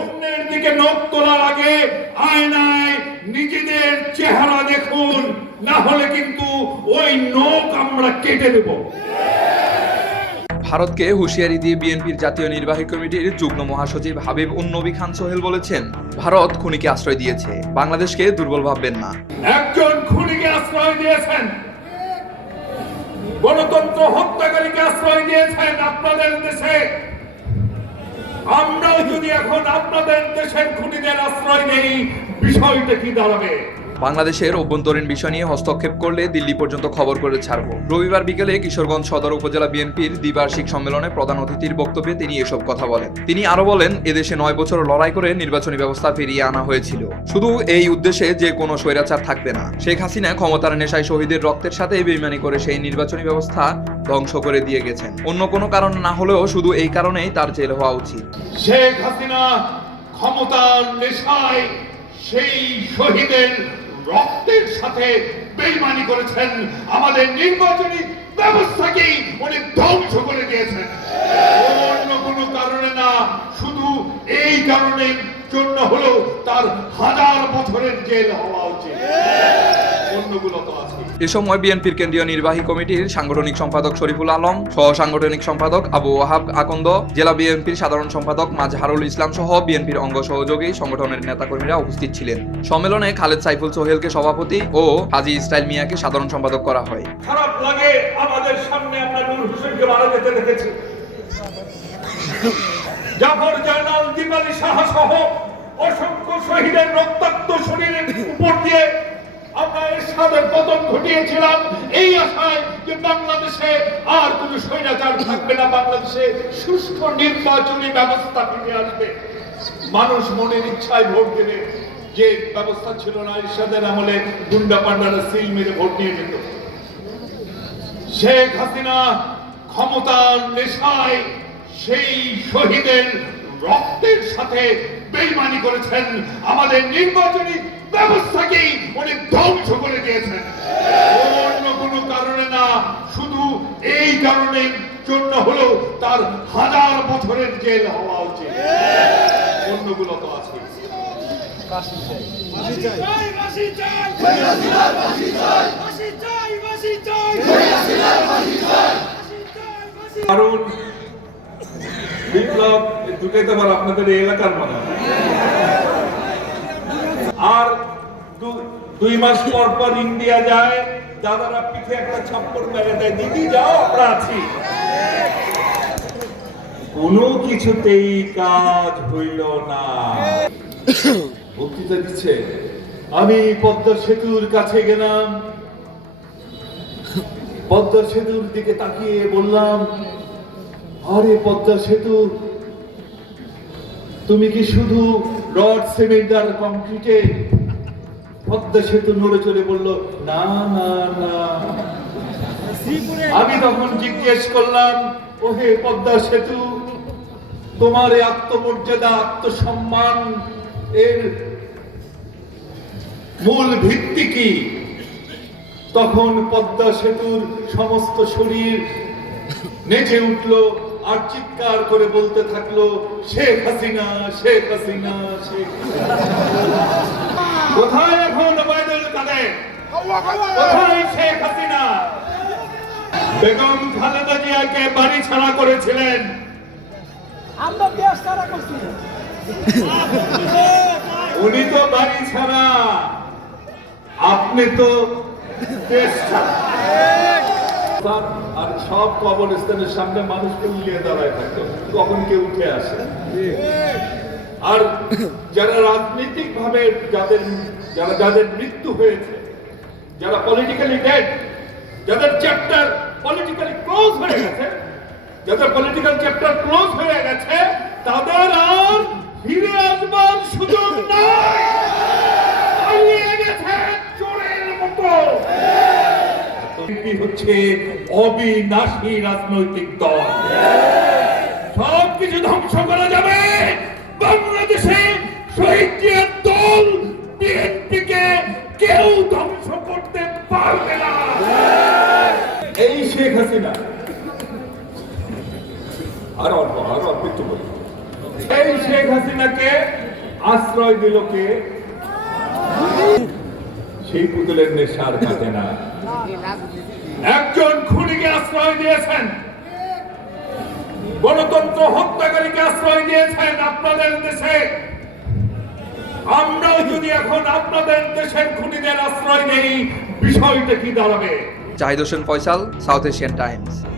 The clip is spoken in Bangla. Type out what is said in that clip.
অন্যের দিকে নখ তোলার আগে আয়নায় নিজেদের চেহারা দেখুন। না হলে কিন্তু ওই নখ আমরা কেটে দেবো। ভারতকে হুঁশিয়ারি দিয়ে বিএনপির জাতীয় নির্বাহী কমিটির যুগ্ম মহাসচিব হাবিব উন্নবী খান সোহেল বলেছেন ভারত খুনিকে আশ্রয় দিয়েছে বাংলাদেশকে দুর্বল ভাববেন না। একজন খুনিকে আশ্রয় দিয়েছেন। গণতন্ত্র হত্যাকারীকে আশ্রয় দিয়েছেন আপনাদের দেশে। আমরাও যদি এখন আপনাদের দেশের খুনিদের আশ্রয় নেই, বিষয়টা কি দাঁড়াবে? বাংলাদেশের অভ্যন্তরীণ বিষয় নিয়ে হস্তক্ষেপ করলে দিল্লি পর্যন্ত খবর করে ছাড়ব। রবিবার বিকেলে কিশোরগঞ্জ সদর উপজেলা বিএনপির দ্বিবার্ষিক সম্মেলনে প্রধান অতিথির বক্তব্যে তিনি এসব কথা বলেন। তিনি আরও বলেন, এদেশে নয় বছর লড়াই করে নির্বাচনী ব্যবস্থা ফিরিয়ে আনা হয়েছিল। শুধু এই উদ্দেশ্যে যে কোনো স্বৈরাচার থাকবে না। শেখ হাসিনা ক্ষমতার নেশায় শহীদের রক্তের সাথে বেইমানি করে সেই নির্বাচনী ব্যবস্থা ধ্বংস করে দিয়ে গেছেন। অন্য কোনো কারণ না হলেও শুধু এই কারণেই তার জেল হওয়া উচিত। শেখ হাসিনা ক্ষমতার নেশায় সেই শহীদের রক্তের সাথে বেইমানি করেছেন। আমাদের নির্বাচনী ব্যবস্থাকেই উনি ধ্বংস করে দিয়েছেন। অন্য কোনো কারণে না, শুধু এই কারণের জন্য হলো তার হাজার বছরের জেল হওয়া উচিত। অন্যগুলো তো আছে। এ সময় বিএনপির কেন্দ্রীয় নির্বাহী কমিটির সাংগঠনিক সম্পাদক শরীফুল আলম সহ সাংগঠনিক সম্পাদক আবু ওয়াহাব আকন্দ, জেলা বিএনপির সাধারণ সম্পাদক মাজহারুল ইসলাম সহ বিএনপির অঙ্গ সহযোগী সংগঠনের নেতাকর্মীরা উপস্থিত ছিলেন। সম্মেলনে খালেদ সাইফুল সোহেলকে সভাপতি ও হাজি ইসরাইল মিয়াকে সাধারণ সম্পাদক করা হয়। খারাপ লাগে, আমাদের সামনে আমরা নূর হোসেনকে মারা যেতে দেখেছি। জাফর দীপালি সাহা সহ অসংখ্য শহীদের রক্তাক্ত শরীরের উপর দিয়ে আমরা পতন ঘটিয়েছিলাম। এই আশায় যে বাংলাদেশে আর কোনো স্বৈরাচার থাকবে না, বাংলাদেশে সুষ্ঠু নির্বাচনী ব্যবস্থা ফিরে আসবে। মানুষ মনের ইচ্ছায় ভোট দেবে যে ব্যবস্থা ছিল না এরশাদের আমলে গুন্ডা পান্ডারা সিল মেরে ভোট নিয়ে যেত শেখ হাসিনা ক্ষমতার নেশায় সেই শহীদের রক্তের সাথে বেইমানি করেছেন। আমাদের নির্বাচনী ব্যবস্থাকেই উনি ধ্বংস করে দিয়েছেন। অন্য কোনো কারণে না শুধু এই কারণের জন্য হলো তার হাজার বছরের জেল হওয়া উচিত। অন্যগুলো তো আছে। কারণ বিপ্লব দুটোই তো আবার আপনাদের এলাকার মনে আর দুই মাস পর পর ইন্ডিয়া যায়, দাদারা পিঠে একটা ছাপ্পড় মেরে দেয়, দিদি, যাও, আমরা আছি। কোনো কিছুতেই কাজ হইল না। বক্তৃতা দিচ্ছে, আমি পদ্মা সেতুর কাছে গেলাম। পদ্মা সেতুর দিকে তাকিয়ে বললাম, আরে পদ্মা সেতু তুমি কি শুধু রড, সিমেন্ট আর কংক্রিটে পদ্মা সেতু নড়ে চলে বলল, না না না আমি তখন জিজ্ঞেস করলাম, ওহে পদ্মা সেতু, তোমার এই আত্মমর্যাদা, আত্মসম্মান, এর মূল ভিত্তি কি? তখন পদ্মা সেতুর সমস্ত শরীর নেচে উঠল। আর চিৎকার করে বলতে থাকল শেখ হাসিনা শেখ হাসিনা শেখ কোথায় এখন ওবায়দুল কাদের? কোথায় শেখ হাসিনা? বেগম খালেদা জিয়াকে বাড়ি ছাড়া করেছিলেন। আমরা দেশ তারা করছি? উনি তো বাড়ি ছাড়া। আপনি তো দেশ ছাড়া। সব কবরস্থানের সামনে মানুষকে উলিয়ে দাঁড়ায় থাকতো কখন কে উঠে আসে। আর যারা রাজনৈতিক ভাবে যাদের, যারা, যাদের মৃত্যু হয়েছে, যারা পলিটিক্যালি ডেড যাদের চ্যাপ্টার পলিটিক্যালি ক্লোজ হয়ে গেছে, যাদের পলিটিক্যাল চ্যাপ্টার ক্লোজ হয়ে গেছে হচ্ছে অবিনাশী রাজনৈতিক দল। সব কিছু ধ্বংস করা যাবে। বাংলাদেশে শহীদ জিয়ার দল বিএনপিকে কেউ ধ্বংস করতে পারবে না। এই শেখ হাসিনা। আর অল্প আর অল্প একটু বলি। এই শেখ হাসিনাকে আশ্রয় দিল কে? সেই পুতুলের নেশার কাটে না একজন খুনিকে আশ্রয় দিয়েছেন। গণতন্ত্র হত্যাকারীকে আশ্রয় দিয়েছেন আপনাদের দেশে। আমরাও যদি এখন আপনাদের দেশের খুনিদের আশ্রয় নেই, বিষয়টা কি দাঁড়াবে? Zahid Hossain Faisal, South Asian Times.